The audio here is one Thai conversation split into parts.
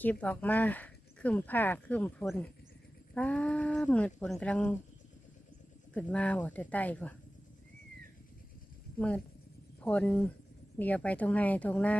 คลิปออกมาคืมผ้าคืมฝนป้ามืดฝนกำลังขึ้นมาบ่แต่ใต้บ่มืดฝนเดียวไปตรงไหนตรงหน้า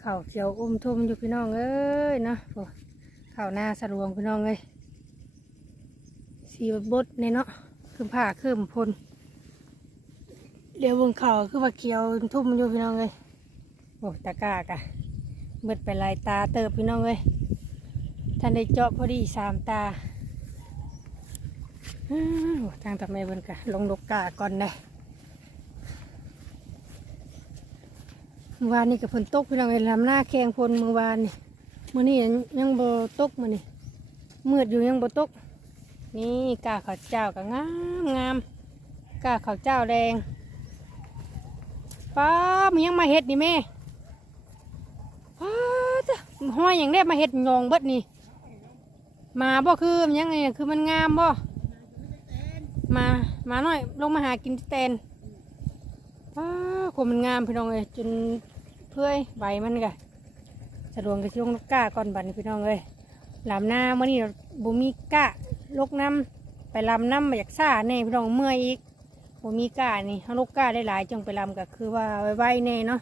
เข่าเขียวอุ้มทุ่มอยู่พี่น้องเอ้ยเนาะเข่าหน้าสะรวงพี่น้องเอ้ยสีบดเนี่ยเนาะคืมผ้าคืมฝนเดี๋ยวบนเข่าคือว่าเขียวทุ่มอยู่พี่น้องเอ้ยโอ้ตะกากะ เบิดไปหลายตาเติบพี่น้องเลยท่านได้เจาะพอดีสามตาทางทำไมเบิ่นกะลงลกกาก่อนได้เมื่อวานนี่กับฝนตกพี่น้องเลยลำหน้าแข้งพลเมื่อวานนี่มื่อนี้ยังโบตกมื่อนี่มืดอยู่ยังโบตก นี่กาข้าวเจ้าก็งามงามกาข้าวเจ้าแดงป้ามันยังมาเฮ็ดนี่แม่ ห้อยอย่างเนี้มาเห็ดยองเบิดนี่มาบ่คือมันยังไงคือมันงามบ่มามาหน่อยลงมาหากินที่แตนว้าวคนมันงามพี่น้องเลยจนเพื่อยใบมันกะสะดวกกับช่วงก้าก่อนบัดนพี่น้องเลยลำหน้าเมื่อนี้บ่มีก้าลกน้ำไปลำน้ำมาจากซ่าแน่พี่น้องเมื่อยอีกบ่มีก้านี่เขาลกก้าได้หลายจังไปลำก็คือว่าไว้ๆแน่เนาะ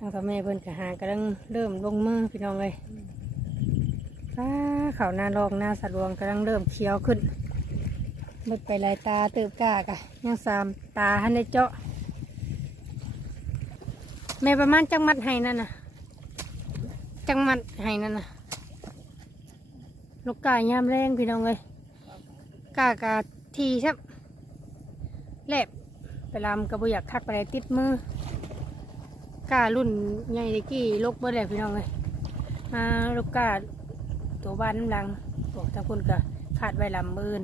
ทางพ่อแม่เพิ่นก็หากำลังเริ่มลงมือพี่น้องเลยฟ้าเขาวหน้ารองหน้าสะดวงกำลังเริ่มเขียวขึ้นมืดไปหลายตาเติบกากะยังสามตาหันได้เจาะ แม่ประมาณจังมัดให้นั่นน่ะจังมัดให้นั่นน่ะลูกกายามแรงพี่น้องเลยกากาทีครับแลบไปลำกระบุอยากคักไปเลยติดมือ การุ่นใหญ่ตะกี้ลกเบอร์แหลกพี่น้องเลยมาลูกกาตัวบ้านน้ำลังบอกทั้งคนก็ขาดไว้ลำมืน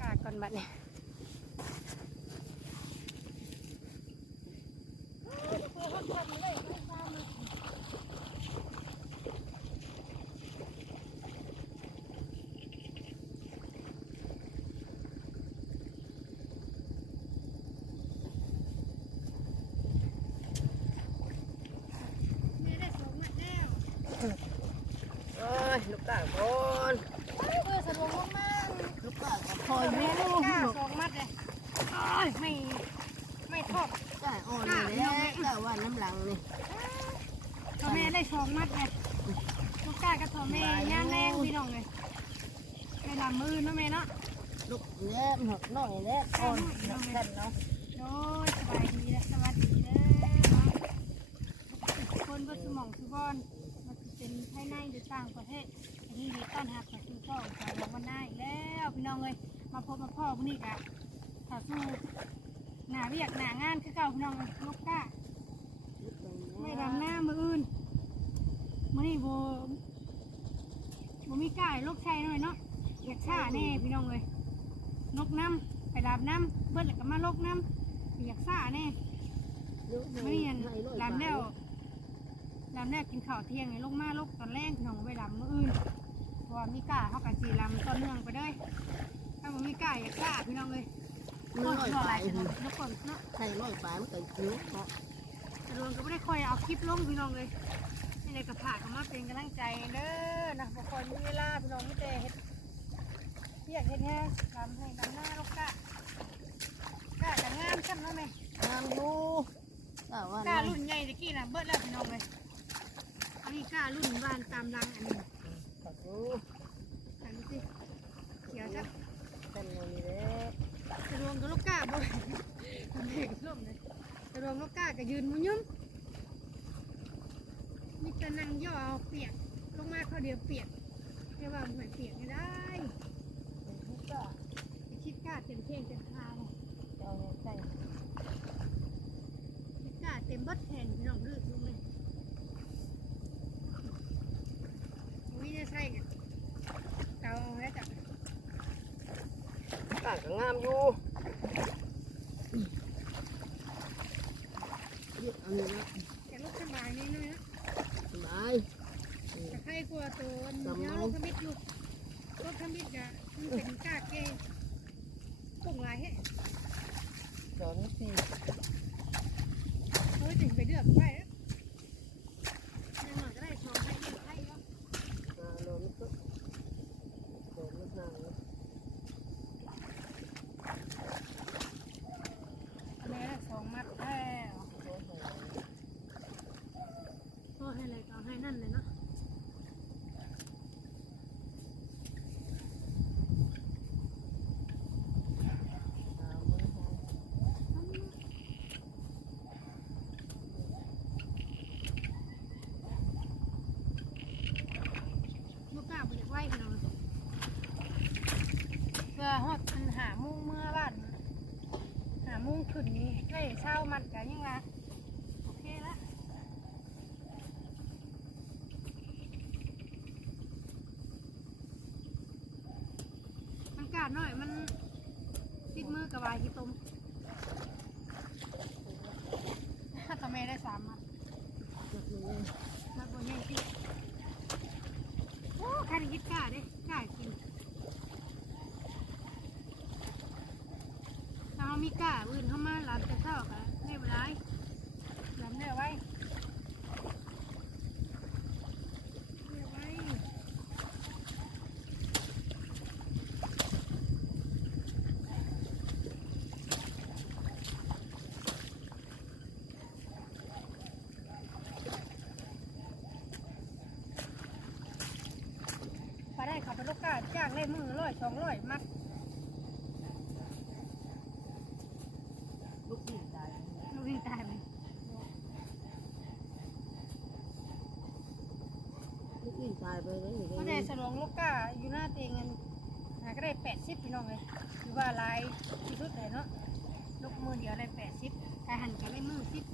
กาก่อนบัดเนี่ยโอ้ยลูกกาคน เออสะดวกมาก ลูกกาก็พ ๆ ออยู่ แม่กล้าสองมัดเลยโอ้ย ไม่ไม่ทอดกาอ่อนเลยแล้วกาว่าน้ำลังนี่พ่อแม่ได้สองมัดเลยลูกกล้ากับพ่อแม่ย่างแรงพี่น้องเลยไปลำมือเนาะแม่เนาะลูกเล็บหกน้อยเล็บอ่อนนักกันเนาะโอ้ยสบายดีและสวัสดีเด้อคนบนสมองคือบอนมันจะเป็นภายในหรือต่างประเทศอันนี้ดีต้อนรับกับคุณพ่อสาววันหน้าอีกแล้วพี่น้องเลยมาพบมาพ่อพวกนี้กะ ถ้าสู้หน้าเวียกหน้างานคือเก่าพี่น้องเลยลูกกล้าไม่ดำหน้ามืออื่นมือนี่โบโบมีไก่ลูกชายหน่อยเนาะอยากฆ่าแน่พี่น้องเลยนกน้ำไปดำน้ำเบิ้ลแล้วก็มาลกน้ำอยากฆ่าแน่ไม่เรียนดำแล้วดำแล้วกินข้าวเที่ยงไงลงมาลกตอนแรกพี่น้องไปดำมืออื่นเพราะว่ามีก้าเขากันสีลำต้นเนื่องไปเลยถ้ามันมีก้าอยากฆ่าพี่น้องเลย มันลอยไปนกก่อนเนาะใช่ลอยไปมันก็คิ้วเนาะแต่รวมก็ไม่ได้คอยเอาคลิปลงพี่น้องเลยนี่เลยกับผ่าก็มาเป็นกำลังใจเด้อนะบางคนมีเวลาพี่น้องไม่แต่เฮ็ดเรียกเฮ็ดแห้งทำให้ดำหน้าลูกกะกะจะงามขึ้นแล้วไหมงามอยู่กาว่ากะรุ่นใหญ่ตะกี้นะเบิดแล้วพี่น้องเลยอันนี้กะรุ่นบ้านตามรังอันนี้ขอบคุณอันนี้สิเขียวจ้ะกันอยู่นี่แหละจะ รวมกับลูกกะบ่ทำให้กับร่มเลยจะรวมลูกกะก็ยืนมุ้งยุ่มมีแต่นั่งย่อเอาเปียกลงมาเขาเดียวเปียกเรียกว่าเหมือนเปียกไม่ได้คิดกล้าเต็มเท่งเต็มคาเลยคิดก้าเต็มบัดแผ่นพี่น้องลืดลงเลยวิ่งได้ใส่กันเกาเอาแล้วจ้ะกาก็งามอยู่ยึดเอานี่นะ แต่ลูกสบายนี่นะ สบาย แต่ใครกลัวตัวเนี้ยลูกขมิดอยู่ลูกขมิดอะมันเป็นกล้าเกยปุ่งหลายเฮ้ สอนสิ เฮ้ยถึงไปเดือกไปแล้วยังหน่อยก็ได้ชม ขึ้นได้เช้ามันกันยังว่าโอเคละมันกาดหน่อยมันติดมือกับวายกี่ตุมถ้าทำไมได้สามมัดมัดบนแห้งที่โอ้ใครคิดกล้าเด้กล้ากินเรามีกล้าอื่นเข้ามาหลานจะเท่ากันไม่เป็นไรหลานเดี๋ยวไว้เดี๋ยวไว้พอได้เขาไปลูกกาจ้างได้มื อร้อยสองร้อยมัดลูกนี่ตายลูกนี่ตายไหมลูกนี่ตายไปเลยก็ได้สลองลูกกาอยู่หน้าเตียงเงินหาก็ได้แปดสิบพี่น้องเลยคือว่าลายที่สุดเลยเนาะลูกมือเดียวได้แปดสิบกายหันกันได้มือสิบ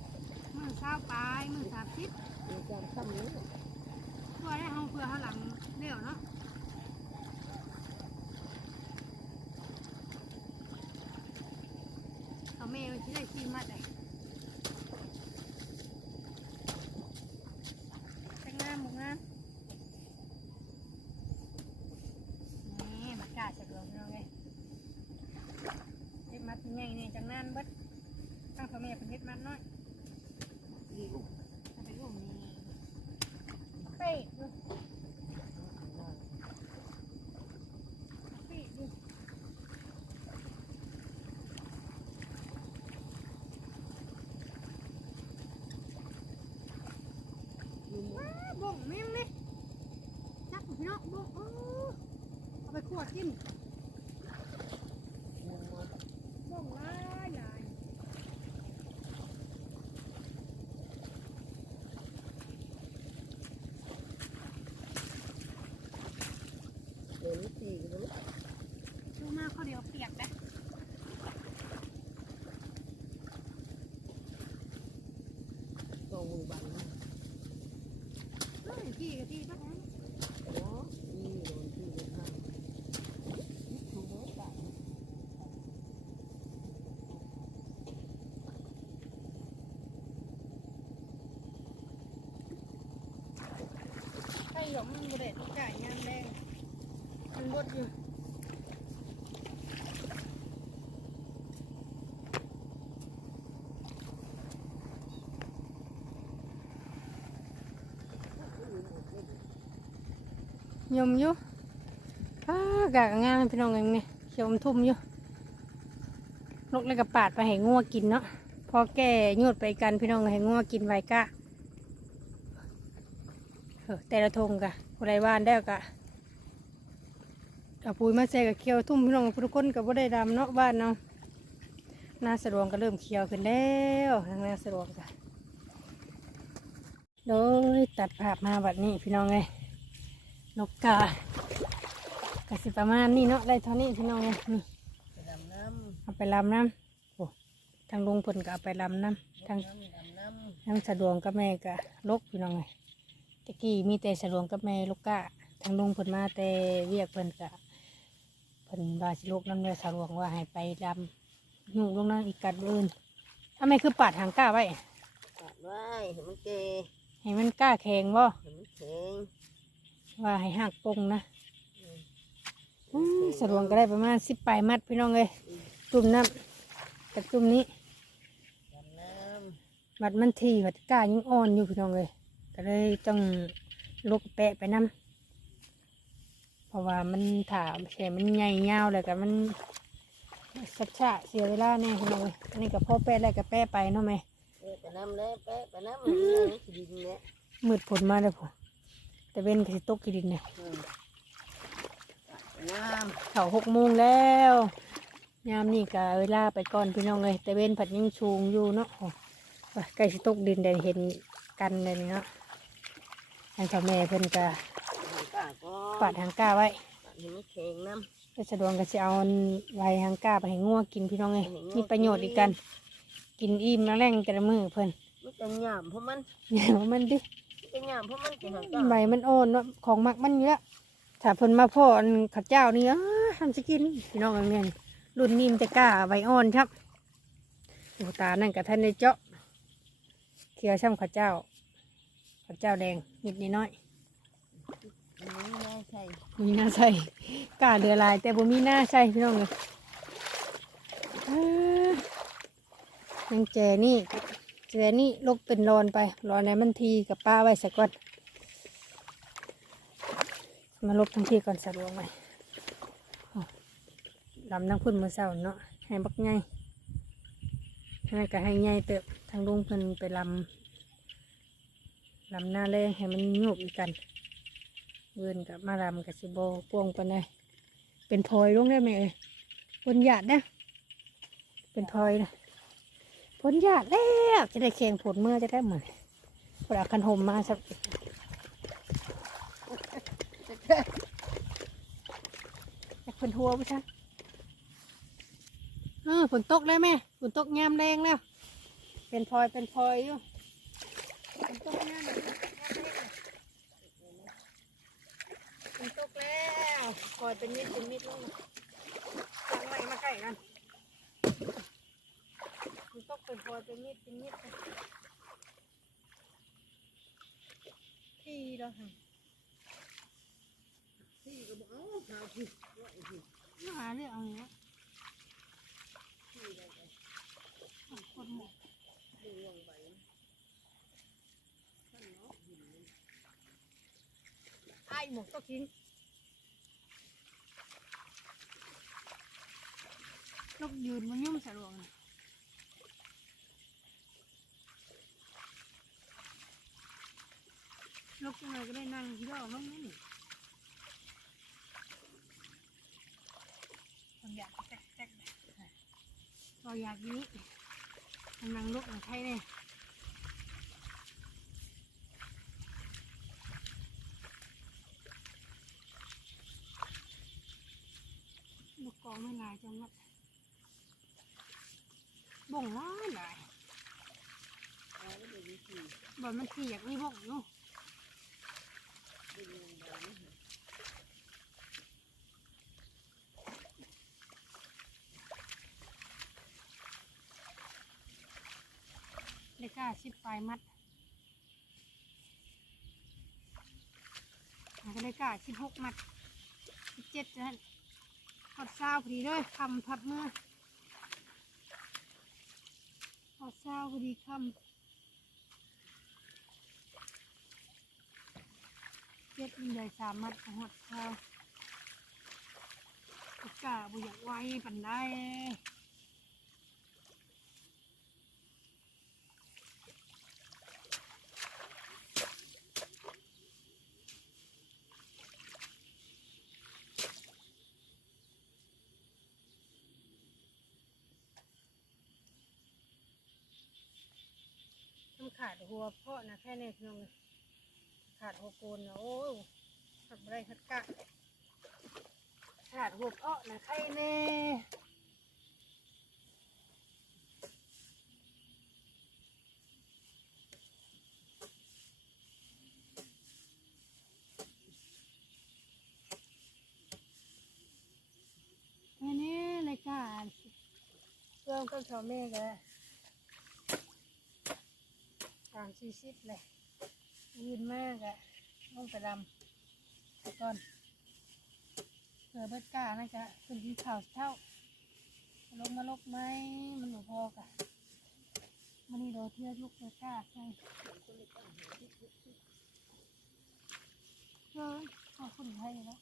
มือเช้าปลายมือสามสิบมีการซ้ำนี้เพื่อได้ห้องเพื่อห้าหลังเดี่ยวเนาะเอาเมย์ที่ ได้ซีมาได้แต่งงานหมุงงานนี่มากล้าสะดวกพี่น้องเลยเฮ็ดมัดใหญ่เนี่ยจังนั้นเบิดตั้งพ่อแม่เป็นเฮ็ดมัดน้อย ดีลูก เอาไปลูกนี่เป๊ะดูเป๊ะดู มีหมด ว้า บ่งแม่งเลยจักพี่น้องบ่งโอ้เอาไปขวดกิน หมดหมด บ่งหลายหลาย เดี๋ยวนี้ตีกันลูก ดูมาเขาวเดียวเปียกนะ ต้องมือบังนะ เฮ้ยพี่กับพี่ก็ได้ โอ้นี่โดนตีกันข้างนี่ถูกแล้วตา ยไอ้หยองมันบ่ได้ทุกอย่างยามแดงมันบดอยู่ยมอยู่อ้ากากงามพี่น้องเองเนี่ยเขียวอมทุ่มอยู่นกเลยกับปาดไปให้งัวกินเนาะพอแก่ยวดไปกันพี่น้องให้งัวกินไว้กะเออแต่ละทงกะผู้ใดว่านได้กะเอาปุ๋ยมาใส่กับเขียวทุ่มพี่น้องทุกคนกับว่าได้ดำเนาะบ้านเนาะนาสะดวงก็เริ่มเขียวขึ้นแล้วทางนาสะดวงกะโดยตัดภาพมาแบัดนี้พี่น้องเลย นกกากะสิประมาณนี้เนาะได้เท่านี้พี่น้องเนี่ยนี่ไปดำน้เอาไปลำน้ำโอ้ทางลุงเพิ่นก็เอาไปลำน้ำทางำน้ำดำน้ทางสะดวงกับแม่ก็ลกพี่น้องเลยตะกี้มีแต่สะดวงกับแม่ลูกกะทางลุงเพิ่นมาแต่เวียกเพิ่นกะเพิ่นว่าสิลูกน้ำเนื้อสะดวงว่าให้ไปลำยุ่งลงน้ำอีกกัดอื่นทำไมคือปาดหางก้าไว้ำตัดไว้เห็นมันเกให้มันกล้าแข็งบ่เห็นมันแข็ง ว่าให้หักปงนะอืมสะดวงก็ได้ประมาณสิบปลายมัดพี่น้องเลยตุ่มน้ำแต่ตุ่มนี้ดำน้มัดมันทีมัดก้ายิ่งอ่อนอยู่พี่น้องเลยก็เลยต้องลกแปะไปน้ำเพราะว่ามันถามแฉมันใหญ่ยาวเลยกับมันสักชะเสียเวลาแน่พี่น้องเลยอันนี้กับพ่อแปะอะไรกับแปะไปเนาะไหมำเออไปน้ำเลยแปะไปน้ำมันนี่ดินเนี่ยมืดผลมาเลยผม แต่เว้นก็สิตกกี่ดินเนี่ยอืมไปน้ำเขาหกโมงแล้ว ยามนี่กะเวลาไปก่อนพี่น้องเลยแต่เว้นผัดยังชูงอยู่เนาะโอ้ว่าใกล้สิตกดินได้เห็นกันเลยนี่เนาะทางพ่อแม่เพิ่นกะกาก็ปาดหางก้าไว้ปัดเห็นมันแข็งน้ก็สะดวกก็จะเอาไว้หางก้าไปให้งัวกินพี่น้องเลยมีประโยชน์อีกกัน กินอิ่มแล้วแรงแต่ละมือเพิ่นมันจะหยามเพราะมันอย่าว่ามันดิ มันยามเพราะมันจะหาก้าใบมันอ่อนเนาะของมักมันเยอะถ้าเพิ่นมาพ่ออันข้าวเจ้านี่อ้าทำสิกินพี่น้องเอาแม่นรุ่นนี้มันจะกล้าใบอ่อนครับโอ้ตานั่นกับท่านในเจาะเคียวช่ำข้าวเจ้าข้าวเจ้าแดงนิดนิดน้อยอันนี้แม่ใช่มีหน้าใส่กล้าเดือลาย แต่บ่มีหน้าใส่พี่น้องเลยอ้ายังแจนี่ แจนี่ลกเป็นรอนไปรอนในมันทีกับป้าไว้สักก่อนมาลบทั้งทีก่อนสะดวกไหมเอาลำทั้งพุ่นมือเศร้าเนาะให้บักไงให้ก็ให้ไงเติบทางลุงเพิ่นไปลำลำหน้าแรงให้มันโยกอีกกันเวินกับมารำกับสิโบกวงปานใดเป็นพลอยลงได้ไหมเอ่ยผลหยาดนะเป็นพลอยนะ ผลหยาดแล้วจะได้เคียงผลเมื่อจะได้เหมือนปลาคันหมมาสักอยากเป็นทัวไปซะเออฝนตกได้ไหมฝนตกยามแรงแล้ว เป็นพลอยเป็นพลอยอยู่ฝนตกยามแรงมันตกแล้วคอยเป็นมิดเป็นมิดลงตั้งไว้มาใกล้กัน มันตกเป็นคอยเป็นมิดเป็นมิดที่เราค่ะที่ก็บอกเอ้าหาผิดว่าไอ้ผิดมาหาเรื่องเอาอย่างเงี้ยคนหมดดูวงไปท่านเนาะหินไอ้หมกก็กินนกยืนมันยุ่มสะดวกนะ นกยังไงก็ได้นั่งย่อลงนี่คนอยากแจ๊กแจ๊กเราอยากนี้มันนั่งลุกของใครเนี่ยลูกกองไม่ลายจังหวัดบ่งร้ายหลายเอยบ่มันขี่อยากมีบ่งอยู่ เลยก้าชิดปลายมัดมันก็เลยก้าชิดหกมัดชิดเจ็ดนั่นทอดเศร้าพอดีเลยคำทับมือทอดเศร้าพอดีคำ เจ็ดมันใหญ่สามมัดหดเศร้ากาบุอยากไว้ปันได้ขาดหัวเพาะนะแค่นี้เพียงเลย ขาดหัวโกนนะโอ้ยขัดไรขัดกะขาดหัวเพาะนะใครแน่เลยกาเริ่มก็ชอแม่กันสามสี่สิบเลย ยืนมากอะลงไปดำก่อนเผื่อเบิดกล้านะจ๊ะขึ้นที่ข่าวเท่า ลงมาลกไหมมันหนูพอกะมันนี่โดนเที่ยวลุกเบิดกล้าใช่เออขอบคุณให้แล้ว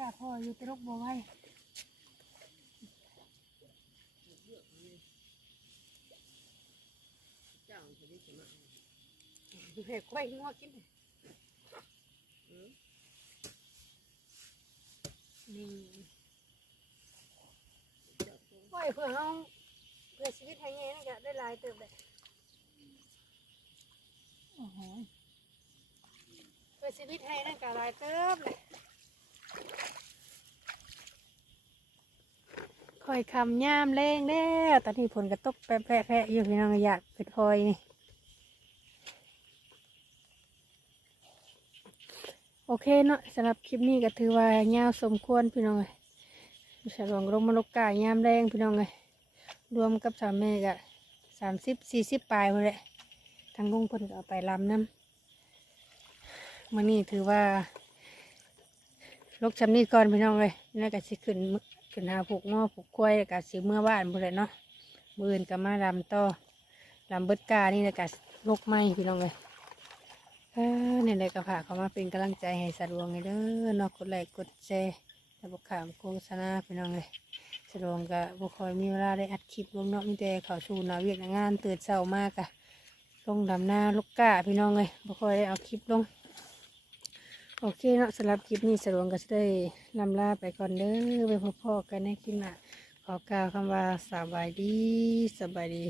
กล้าพออยู่แตรกบัวไว้เจ้าจะได้จะมาเห็ดกล้วยงัวกินอืมนี่เจ้าคงปล่อยเพื่อเอาเพื่อชีวิตให้เงี้ยนะจ๊ะได้หลายเติบเลยโอ้โหเพื่อชีวิตให้นั่นก็หลายเติบเลย คอยคำย่ามแรงแล้วตอนนี้ผลกระตกแปะๆๆอยู่พี่น้องอยากเป็นพลอยนี่โอเคเนาะสำหรับคลิปนี้ก็ถือว่ายาสมควรพี่น้องเลยฉลองรมมลกกายามแรงพี่น้องเลยรวมกับสามแม่ก็สามสิบสี่สิบปลายหมดเลยทางลุงพิ่นก็เอาไปลำน้ำมื่อนี้ถือว่า ลกชำนี้ก่อนพี่น้องเลยน่าจะสิขึ้นขึ้นหาผูกนอผูกกล้วยกับสิเมื่อบ้านพุ่นเลยเนาะมืออื่นก็มาลำต่อลำเบิดกานี่แล้วก็ลกไม้พี่น้องเลยเออเนี่ยเลยก็ฝาเขามาเป็นกำลังใจให้สะดวกเลยเด้อเนอกกดไลค์กดแชร์แล้วบข่าวโฆษณาพี่น้องเลยสะดวกก็บุคอยมีเวลาได้อัดคลิปลงเนาะมีแต่เขาชูนาเวียกหน้างานตื่นเช้ามากอะลงดำหน้าลูกกาพี่น้องเลยบุคอยได้เอาคลิปลง โอเคเนาะสำหรับคลิปนี้สรวงก็จะได้ลำลาไปก่อนเด้อไปพบพ่อกันในคลิปหน้าขอกล่าวคำว่าสบายดีสบายดี